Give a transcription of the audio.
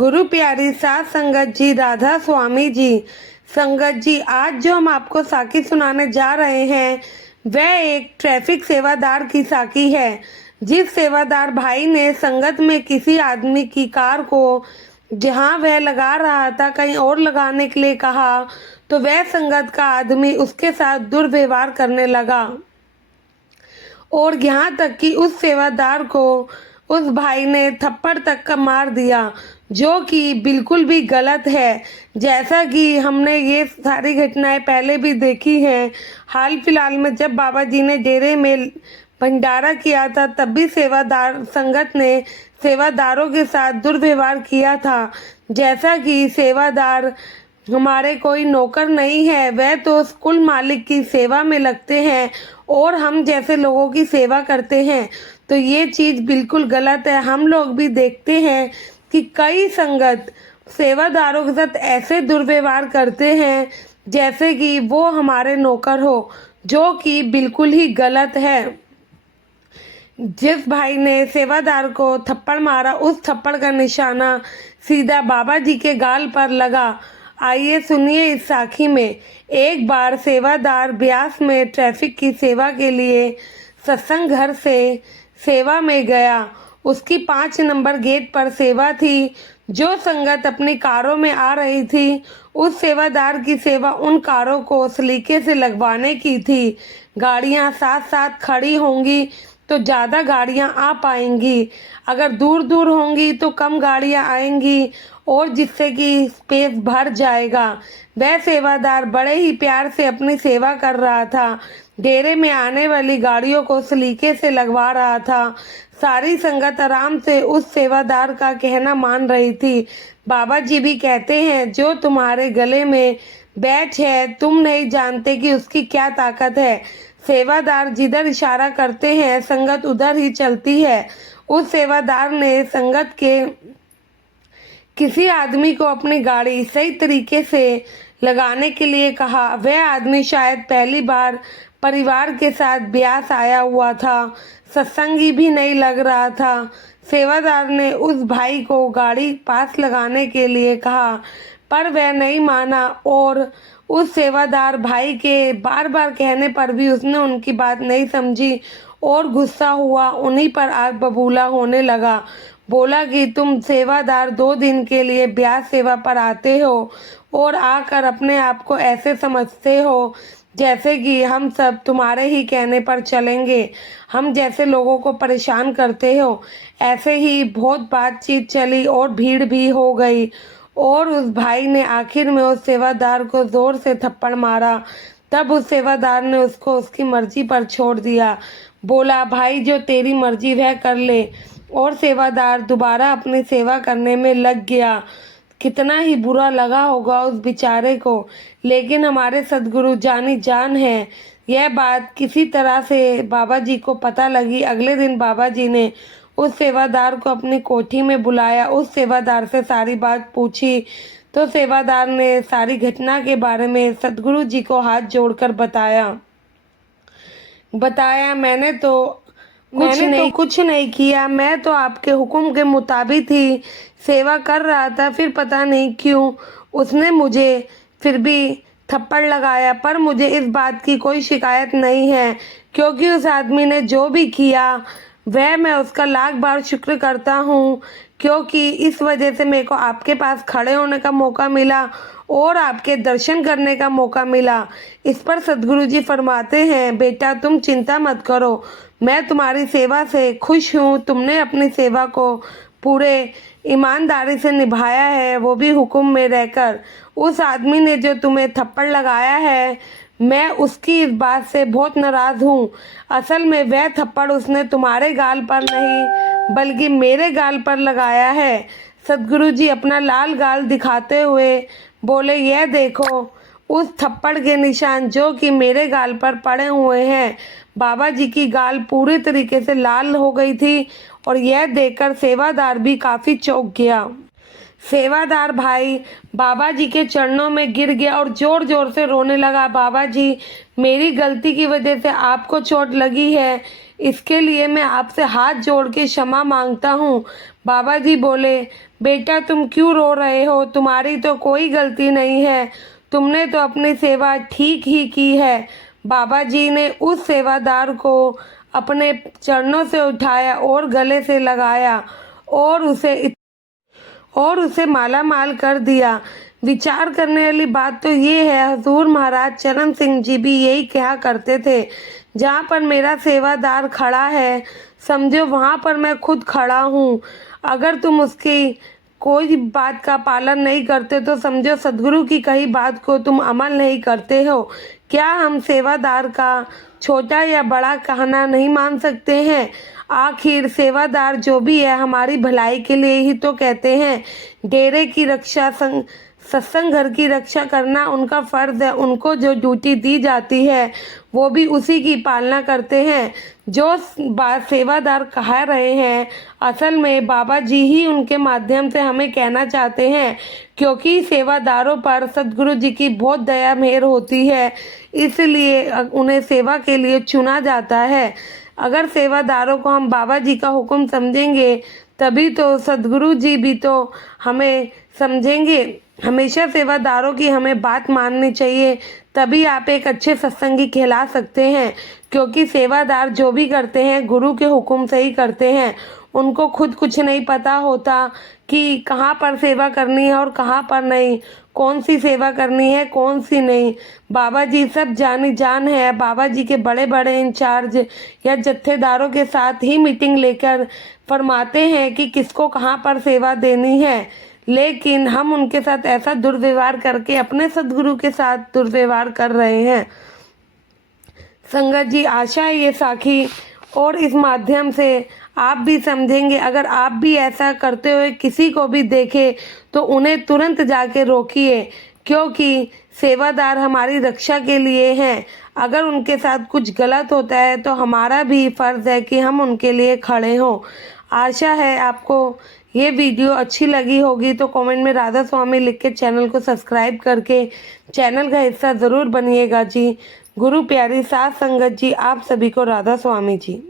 गुरु प्यारी साथ संगत जी, राधा स्वामी जी। संगत जी, आज जो हम आपको साखी सुनाने जा रहे हैं वह एक ट्रैफिक सेवादार की साखी है। जिस सेवादार भाई ने संगत में किसी आदमी की कार को जहां वह लगा रहा था कहीं और लगाने के लिए कहा तो वह संगत का आदमी उसके साथ दुर्व्यवहार करने लगा और यहाँ तक कि उस सेवादार को उस भाई ने थप्पड़ तक का मार दिया, जो कि बिल्कुल भी गलत है। जैसा कि हमने ये सारी घटनाएं पहले भी देखी हैं। हाल फिलहाल में जब बाबा जी ने डेरे में भंडारा किया था तब भी सेवादार संगत ने सेवादारों के साथ दुर्व्यवहार किया था। जैसा कि सेवादार हमारे कोई नौकर नहीं है, वह तो कुल मालिक की सेवा में लगते हैं और हम जैसे लोगों की सेवा करते हैं, तो ये चीज़ बिल्कुल गलत है। हम लोग भी देखते हैं कि कई संगत सेवादारों के साथ ऐसे दुर्व्यवहार करते हैं जैसे कि वो हमारे नौकर हो, जो कि बिल्कुल ही गलत है। जिस भाई ने सेवादार को थप्पड़ मारा उस थप्पड़ का निशाना सीधा बाबा जी के गाल पर लगा। आइए सुनिए इस साखी में। एक बार सेवादार ब्यास में ट्रैफिक की सेवा के लिए सत्संग घर से सेवा में गया। उसकी 5 नंबर गेट पर सेवा थी। जो संगत अपनी कारों में आ रही थी उस सेवादार की सेवा उन कारों को सलीके से लगवाने की थी। गाड़ियां साथ साथ खड़ी होंगी तो ज़्यादा गाड़ियां आ पाएंगी, अगर दूर दूर होंगी तो कम गाड़ियां आएंगी और जिससे कि स्पेस भर जाएगा। वह सेवादार बड़े ही प्यार से अपनी सेवा कर रहा था। डेरे में आने वाली गाड़ियों को सलीके से लगवा रहा था। सारी संगत आराम से उस सेवादार का कहना मान रही थी। बाबा जी भी कहते हैं, जो तुम्हारे गले में बैच है तुम नहीं जानते कि उसकी क्या ताकत है। सेवादार जिधर इशारा करते हैं संगत उधर ही चलती है। उस सेवादार ने संगत के किसी आदमी को अपनी गाड़ी सही तरीके से लगाने के लिए कहा। वह आदमी शायद पहली बार परिवार के साथ ब्यास आया हुआ था, सत्संगी भी नहीं लग रहा था। सेवादार ने उस भाई को गाड़ी पास लगाने के लिए कहा पर वह नहीं माना और उस सेवादार भाई के बार बार कहने पर भी उसने उनकी बात नहीं समझी और गुस्सा हुआ उन्हीं पर आग बबूला होने लगा। बोला कि तुम सेवादार 2 दिन के लिए ब्यास सेवा पर आते हो और आकर अपने आप को ऐसे समझते हो जैसे कि हम सब तुम्हारे ही कहने पर चलेंगे, हम जैसे लोगों को परेशान करते हो। ऐसे ही बहुत बातचीत चली और भीड़ भी हो गई और उस भाई ने आखिर में उस सेवादार को जोर से थप्पड़ मारा। तब उस सेवादार ने उसको उसकी मर्जी पर छोड़ दिया। बोला, भाई जो तेरी मर्जी वह कर ले, और सेवादार दोबारा अपनी सेवा करने में लग गया। कितना ही बुरा लगा होगा उस बेचारे को, लेकिन हमारे सदगुरु जानी जान है। यह बात किसी तरह से बाबा जी को पता लगी। अगले दिन बाबा जी ने उस सेवादार को अपनी कोठी में बुलाया। उस सेवादार से सारी बात पूछी तो सेवादार ने सारी घटना के बारे में सदगुरु जी को हाथ जोड़कर बताया मैंने तो कुछ नहीं किया, मैं तो आपके हुक्म के मुताबिक ही सेवा कर रहा था। फिर पता नहीं क्यों उसने मुझे फिर भी थप्पड़ लगाया, पर मुझे इस बात की कोई शिकायत नहीं है क्योंकि उस आदमी ने जो भी किया वह मैं उसका लाख बार शुक्र करता हूँ, क्योंकि इस वजह से मेरे को आपके पास खड़े होने का मौका मिला और आपके दर्शन करने का मौका मिला। इस पर सदगुरु जी फरमाते हैं, बेटा तुम चिंता मत करो, मैं तुम्हारी सेवा से खुश हूँ। तुमने अपनी सेवा को पूरे ईमानदारी से निभाया है, वो भी हुक्म में रहकर। उस आदमी ने जो तुम्हें थप्पड़ लगाया है, मैं उसकी इस बात से बहुत नाराज़ हूँ। असल में वह थप्पड़ उसने तुम्हारे गाल पर नहीं बल्कि मेरे गाल पर लगाया है। सदगुरु जी अपना लाल गाल दिखाते हुए बोले, यह देखो उस थप्पड़ के निशान जो कि मेरे गाल पर पड़े हुए हैं। बाबा जी की गाल पूरी तरीके से लाल हो गई थी और यह देखकर सेवादार भी काफ़ी चौंक गया। सेवादार भाई बाबा जी के चरणों में गिर गया और जोर जोर से रोने लगा। बाबा जी, मेरी गलती की वजह से आपको चोट लगी है, इसके लिए मैं आपसे हाथ जोड़ के क्षमा मांगता हूँ। बाबा जी बोले, बेटा तुम क्यों रो रहे हो, तुम्हारी तो कोई गलती नहीं है, तुमने तो अपनी सेवा ठीक ही की है। बाबा जी ने उस सेवादार को अपने चरणों से उठाया और गले से लगाया और उसे माला माल कर दिया। विचार करने वाली बात तो ये है, हजूर महाराज चरण सिंह जी भी यही कहा करते थे, जहाँ पर मेरा सेवादार खड़ा है समझो वहाँ पर मैं खुद खड़ा हूँ। अगर तुम उसकी कोई बात का पालन नहीं करते तो समझो सदगुरु की कही बात को तुम अमल नहीं करते हो। क्या हम सेवादार का छोटा या बड़ा कहना नहीं मान सकते हैं? आखिर सेवादार जो भी है हमारी भलाई के लिए ही तो कहते हैं। डेरे की रक्षा सत्संग घर की रक्षा करना उनका फर्ज है। उनको जो ड्यूटी दी जाती है वो भी उसी की पालना करते हैं। जो बात सेवादार कह रहे हैं असल में बाबा जी ही उनके माध्यम से हमें कहना चाहते हैं, क्योंकि सेवादारों पर सदगुरु जी की बहुत दया मेहर होती है, इसलिए उन्हें सेवा के लिए चुना जाता है। अगर सेवादारों को हम बाबा जी का हुक्म समझेंगे तभी तो सदगुरु जी भी तो हमें समझेंगे। हमेशा सेवादारों की हमें बात माननी चाहिए, तभी आप एक अच्छे सत्संगी कहला सकते हैं, क्योंकि सेवादार जो भी करते हैं गुरु के हुक्म से ही करते हैं। उनको खुद कुछ नहीं पता होता कि कहाँ पर सेवा करनी है और कहाँ पर नहीं, कौन सी सेवा करनी है कौन सी नहीं। बाबा जी सब जानी जान है। बाबा जी के बड़े बड़े इंचार्ज या जत्थेदारों के साथ ही मीटिंग लेकर फरमाते हैं कि किसको कहाँ पर सेवा देनी है, लेकिन हम उनके साथ ऐसा दुर्व्यवहार करके अपने सदगुरु के साथ दुर्व्यवहार कर रहे हैं। संगत जी, आशा है ये साखी और इस माध्यम से आप भी समझेंगे। अगर आप भी ऐसा करते हुए किसी को भी देखे तो उन्हें तुरंत जाके रोकिए, क्योंकि सेवादार हमारी रक्षा के लिए हैं। अगर उनके साथ कुछ गलत होता है तो हमारा भी फ़र्ज़ है कि हम उनके लिए खड़े हों। आशा है आपको ये वीडियो अच्छी लगी होगी, तो कमेंट में राधा स्वामी लिख के चैनल को सब्सक्राइब करके चैनल का हिस्सा ज़रूर बनिएगा जी। गुरु प्यारी साथ संगत जी, आप सभी को राधा स्वामी जी।